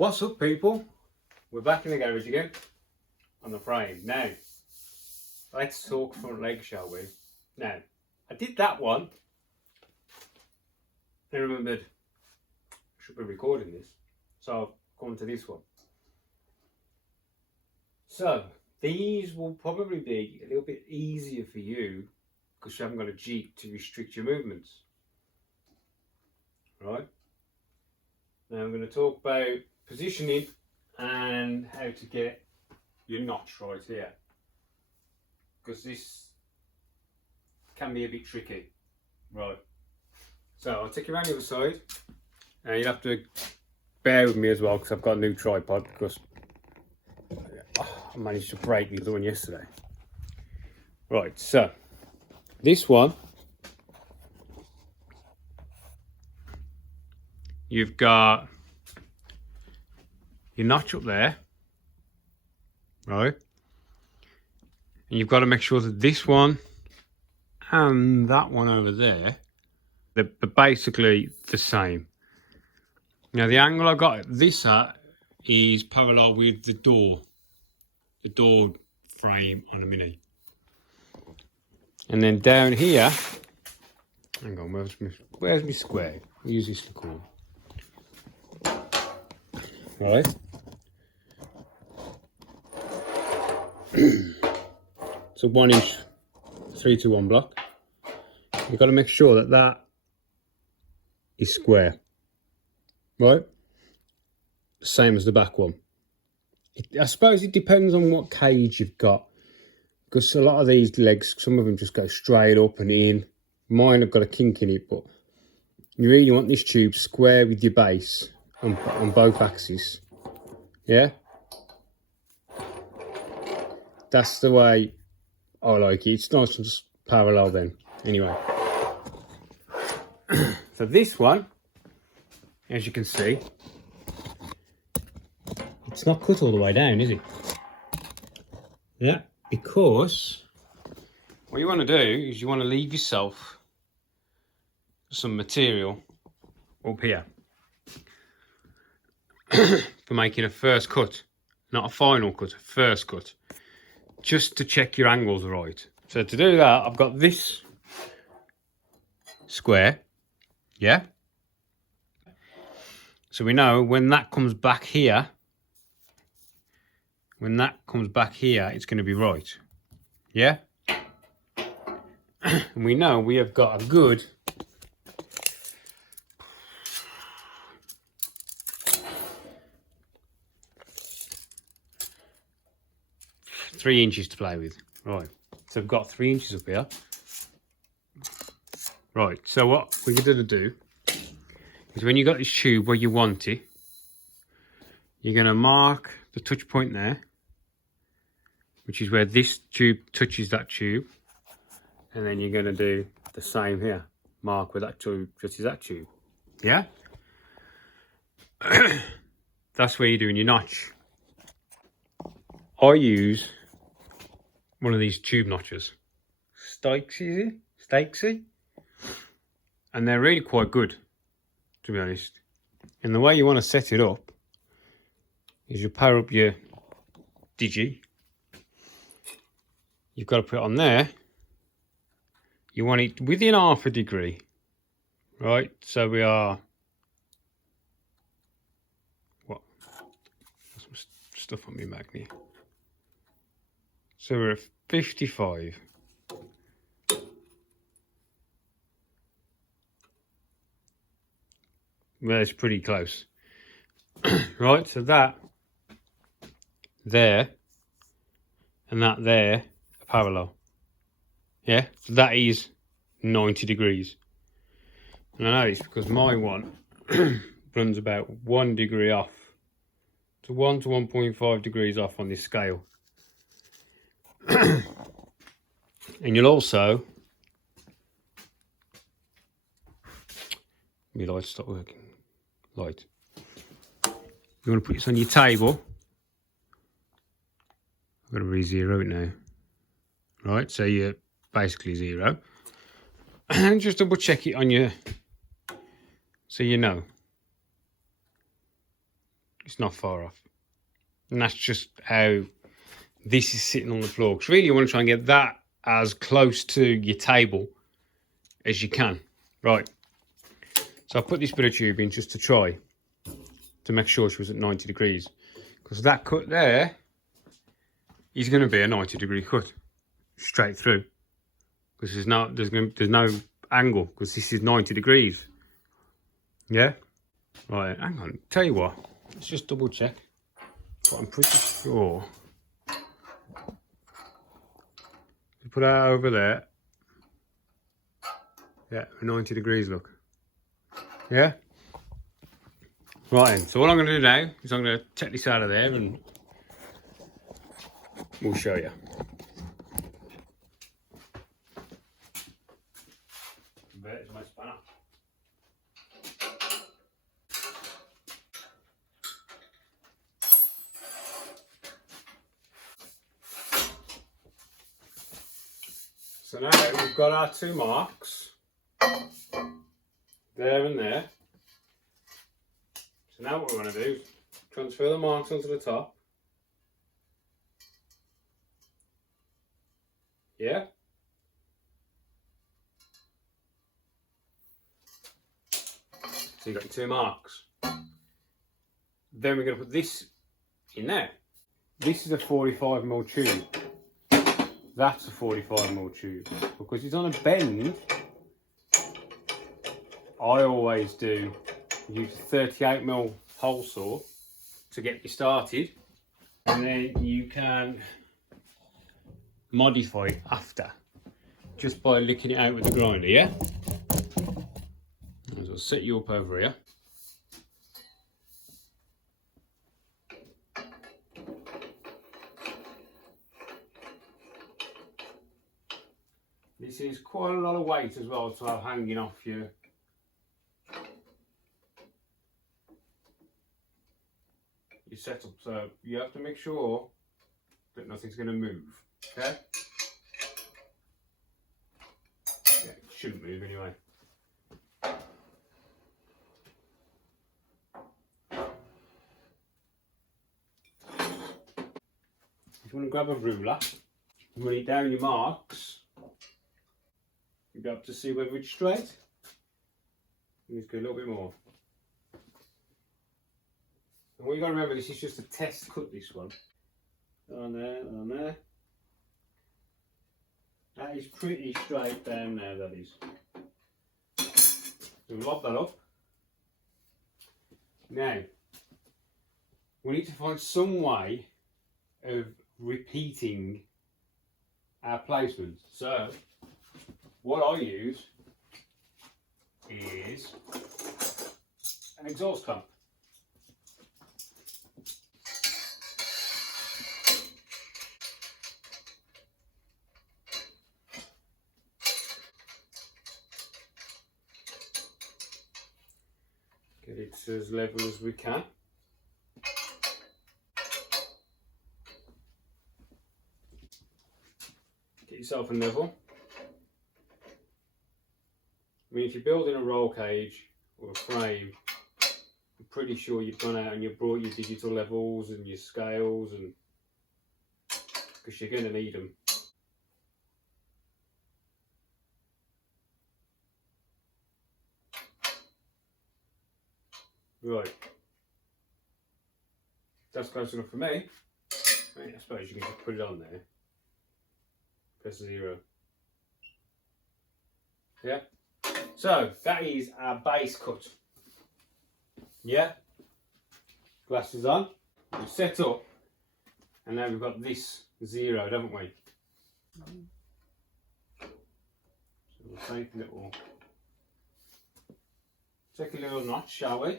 What's up, people? We're back in the garage again on the frame. Now, let's talk front leg, shall we? Now, I did that one. Then remembered I should be recording this, so I've gone to this one. So, these will probably be a little bit easier for you because you haven't got a Jeep to restrict your movements. Right? Now I'm going to talk about positioning and how to get your notch right here, because this can be a bit tricky. Right, so I'll take you around the other side, and you'll have to bear with me as well because I've got a new tripod, because I managed to break the other one yesterday. Right, so this one, you've got your notch up there, right? And you've got to make sure that this one and that one over there, they're basically the same. Now the angle I got this at is parallel with the door frame on a Mini. And then down here, hang on, where's my square? I'll use this to call. Right. It's a 1 inch 3-to-1 block. You've got to make sure that that is square, right? Same as the back one. I suppose it depends on what cage you've got, because a lot of these legs, some of them just go straight up and in. Mine have got a kink in it, but you really want this tube square with your base on both axes. Yeah, that's the way I like it. It's nice and just parallel then. Anyway, so this one, as you can see, it's not cut all the way down, is it? Yeah, because what you want to do is you want to leave yourself some material up here for making a first cut, not a final cut, a first cut, just to check your angles right. So to do that, I've got this square, yeah? So we know when that comes back here, it's going to be right, yeah? And we know we have got a good 3 inches to play with. Right, so I've got 3 inches up here. Right, so what we're going to do is, when you got this tube where you want it, you're going to mark the touch point there, which is where this tube touches that tube, and then you're going to do the same here, mark where that tube touches that tube. Yeah? That's where you're doing your notch. I use one of these tube notches, Stakesy, and they're really quite good, to be honest. And the way you want to set it up is you power up your digi. You've got to put it on there. You want it within half a degree, right? So we are, what? There's some stuff on my magnet. So we're at 55. Well, it's pretty close. Right, so that there and that there are parallel. Yeah, so that is 90 degrees. And I know it's because my one runs about 1 degree off. So 1 to 1.5 degrees off on this scale. And you'll also, my light stopped working. Light. You want to put this on your table. I'm going to re-zero it now. Right, so you're basically 0. And just double check it on your, so you know. It's not far off. And that's just how this is sitting on the floor. Because really you want to try and get that as close to your table as you can. Right. So I put this bit of tube in just to try to make sure she was at 90 degrees. Because that cut there is going to be a 90-degree cut straight through. Because there's no angle because this is 90 degrees. Yeah? Right, hang on. Tell you what, let's just double check. But I'm pretty sure. You put that over there. Yeah, 90 degrees, look. Yeah? Right then, so what I'm going to do now is I'm going to take this out of there and we'll show you. There's my spanner. So now we've got our two marks, there and there. So now what we want to do is transfer the marks onto the top. Yeah? So you've got your two marks. Then we're going to put this in there. This is a 45mm tube. That's a 45mm tube. Because it's on a bend, I always do use a 38mm hole saw to get you started. And then you can modify it after, just by licking it out with the grinder, yeah? So I'll set you up over here. This is quite a lot of weight as well to have hanging off your setup, so you have to make sure that nothing's going to move, okay? Yeah, it shouldn't move anyway. If you want to grab a ruler, run it down your marks, you'll be able to see whether it's straight. You just go a little bit more. And what you got to remember, this is just a test cut, this one. On there, on there. That is pretty straight down now, that is. So we'll lob that up. Now, we need to find some way of repeating our placement. So, what I use is an exhaust clamp. Get it as level as we can. Get yourself a level. I mean, if you're building a roll cage or a frame, I'm pretty sure you've gone out and you've brought your digital levels and your scales, and because you're going to need them. Right, that's close enough for me. I suppose you can just put it on there. Press 0. Yeah. So that is our base cut. Yeah. Glasses on. We've set up, and now we've got this zeroed, haven't we? So we'll take a little notch, shall we?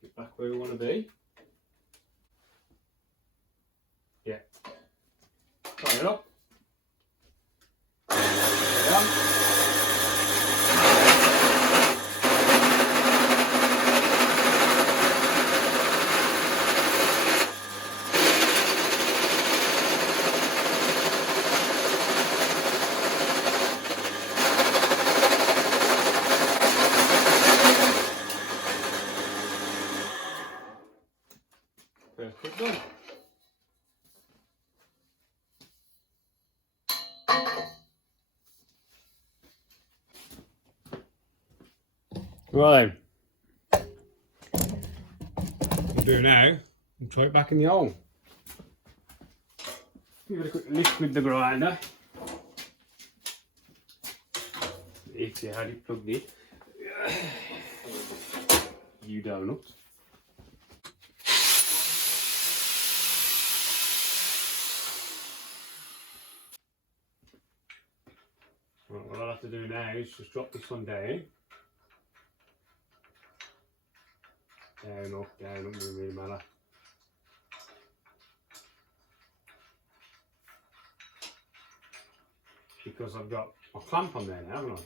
Get back where we want to be. Yeah. Turn it up. Right then. What we'll do now, we'll throw it back in the hole. Give it a quick lift with the grinder. If you had it plugged in. You donut. Right, what I'll have to do now is just drop this one down. Down, doesn't really matter. Because I've got a clamp on there now, haven't I?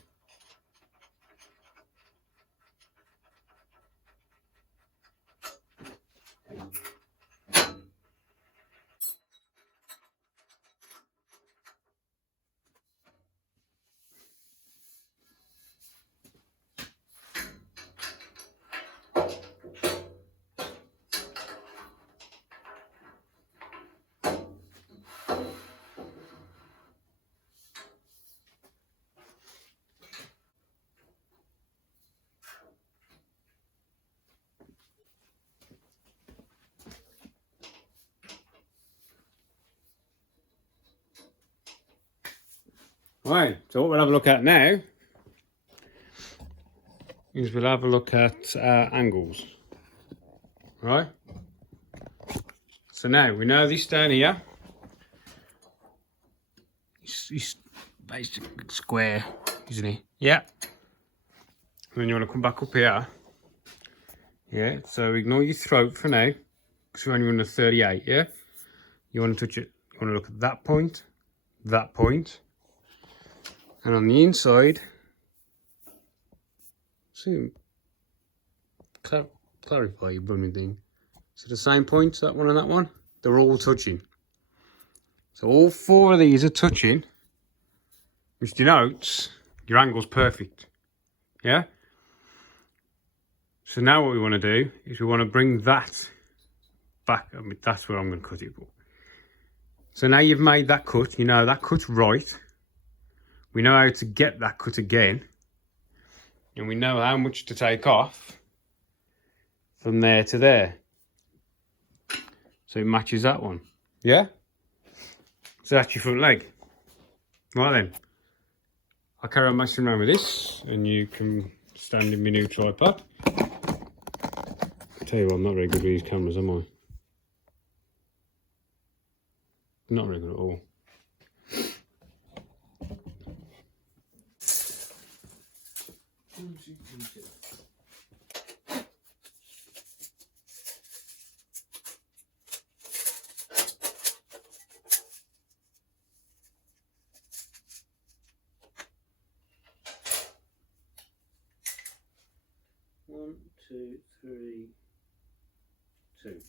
Right, so what we'll have a look at now is we'll have a look at angles. Right? So now we know this down here is basically square, isn't it? Yeah. And then you want to come back up here. Yeah, so ignore your throat for now, because you're only running a 38, yeah? You want to touch it, you want to look at that point. And on the inside, see, clarify your blooming thing. So the same point, that one and that one, they're all touching. So all four of these are touching, which denotes your angle's perfect. Yeah? So now what we want to do is we want to bring that back. I mean, that's where I'm going to cut it. But. So now you've made that cut, you know that cut's right. We know how to get that cut again. And we know how much to take off from there to there. So it matches that one. Yeah? So that's your front leg. Right then. I'll carry on messing around with this and you can stand in my new tripod. I tell you what, I'm not very good with these cameras, am I? Not very good at all. One, two, three, two.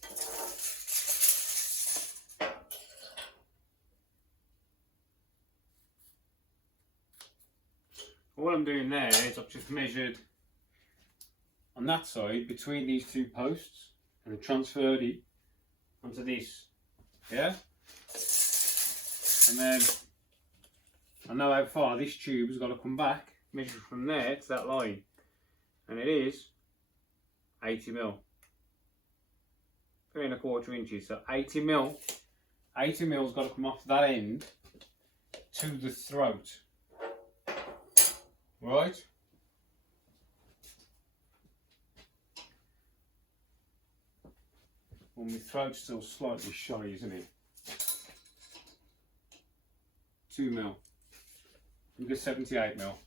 What I'm doing there is I've just measured on that side between these two posts and I transferred it onto this, yeah? And then I know how far this tube has got to come back, measure from there to that line, and it is 80 mil, 3¼ inches, so 80 mil has got to come off that end to the throat. Right? Well, my throat's still slightly shy, isn't it? 2 mil. You get 78 mil.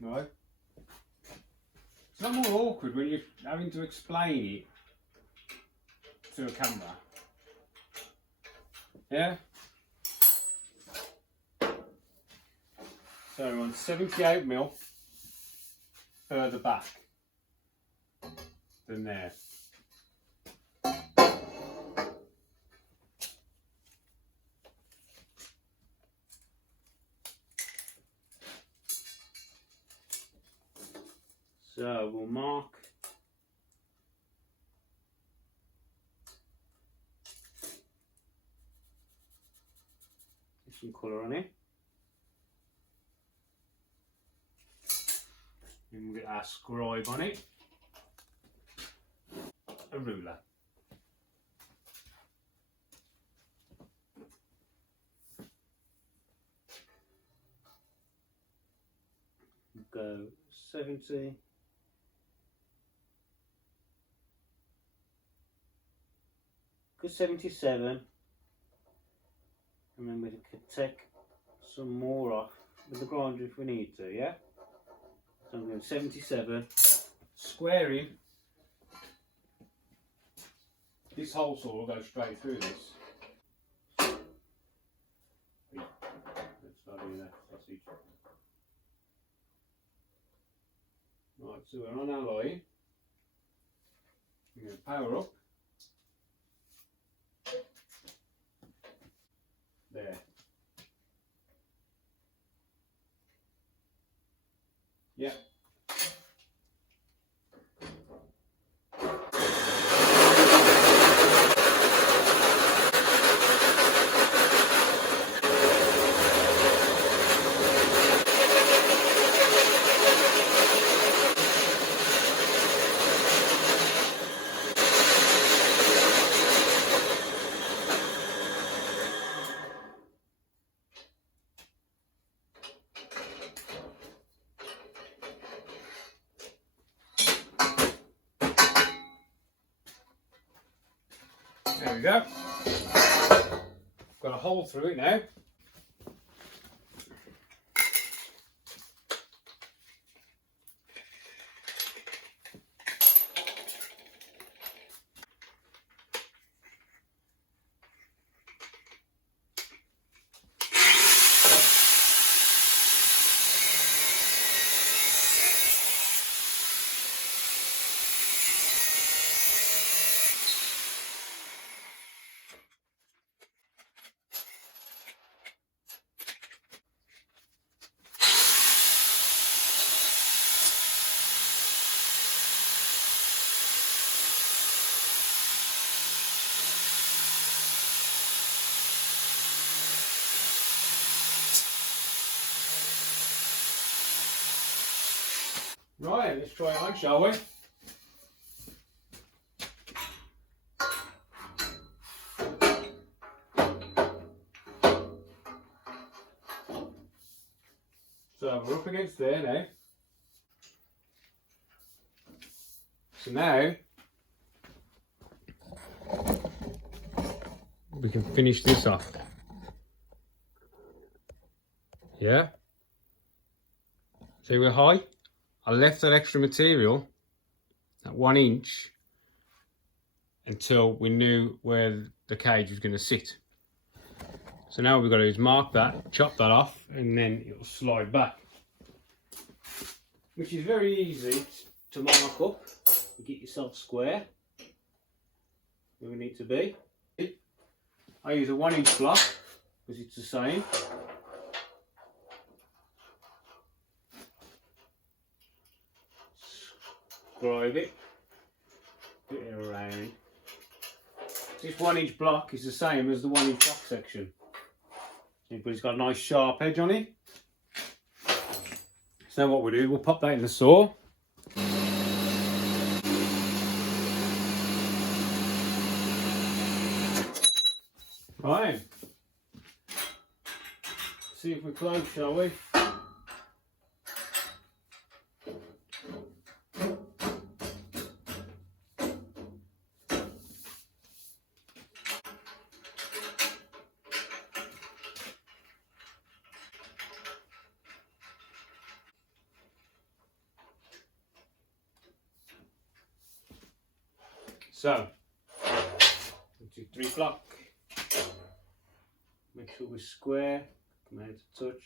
Right? It's not more awkward when you're having to explain it to a camera. Yeah? So we're on 78 mil further back than there. So we'll mark some colour on it. And we'll get our scribe on it. A ruler. Go 70. Go 77. And then we can take some more off with the grinder if we need to, yeah? So I'm going 77. Squaring. This hole saw will go straight through this. Let's start doing that sausage. Right, so we're on our line. We're going to power up. There. Yeah. There we go. Got a hole through it now. Right, let's try it on, shall we? So we're up against there now. So now we can finish this off. Yeah? See we're high? I left that extra material at 1 inch until we knew where the cage was going to sit. So now what we've got to do is mark that, chop that off, and then it'll slide back. Which is very easy to mark up and get yourself square where we need to be. I use a 1 inch block because it's the same. Scribe it, put it around. This 1 inch block is the same as the 1 inch block section, but it's got a nice sharp edge on it. So what we'll do, we'll pop that in the saw. Right, see if we're close, shall we? So, 1, 2, 3 block. Make sure we're square. Come out to touch.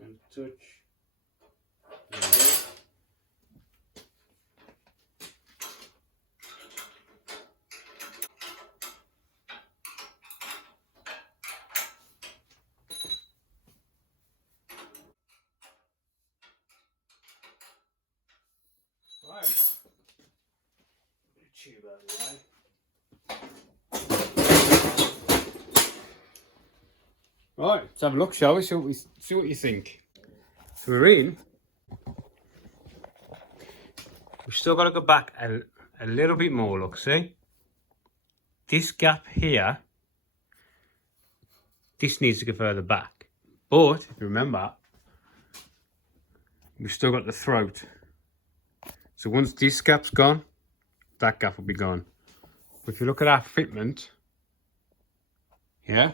And touch. There we go. Right. Tube out of the way. Right, let's have a look, shall we? See what you think. So we're in. We've still got to go back a little bit more, look, see? This gap here, this needs to go further back. But, if you remember, we've still got the throat. So once this gap's gone, that gap will be gone. But if you look at our fitment, yeah,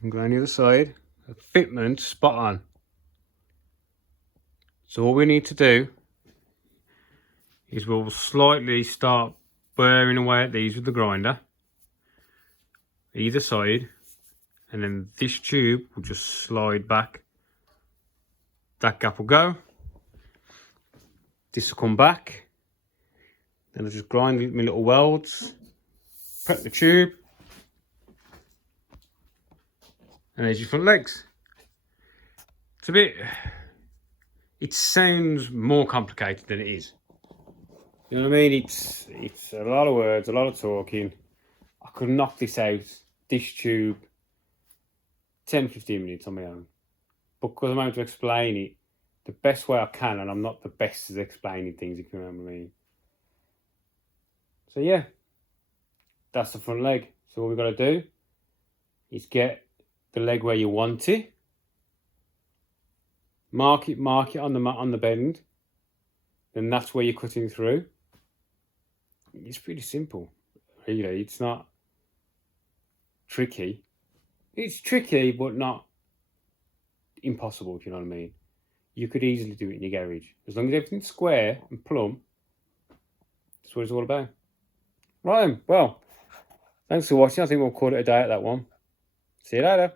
I'm going on the other side, the fitment, spot on. So all we need to do is we'll slightly start burring away at these with the grinder, either side, and then this tube will just slide back. That gap will go. This will come back. Then I'll just grind my little welds, prep the tube, and there's your front legs. It's a bit, it sounds more complicated than it is. You know what I mean? It's a lot of words, a lot of talking. I could knock this out, this tube, 10-15 minutes on my own. But because I'm able to explain it the best way I can, and I'm not the best at explaining things, if you know what I mean. So yeah, that's the front leg. So all we've got to do is get the leg where you want it. Mark it on the bend. Then that's where you're cutting through. It's pretty simple, really. It's not tricky. It's tricky, but not impossible, if you know what I mean. You could easily do it in your garage. As long as everything's square and plumb, that's what it's all about. Right, well, thanks for watching. I think we'll call it a day at that one. See you later.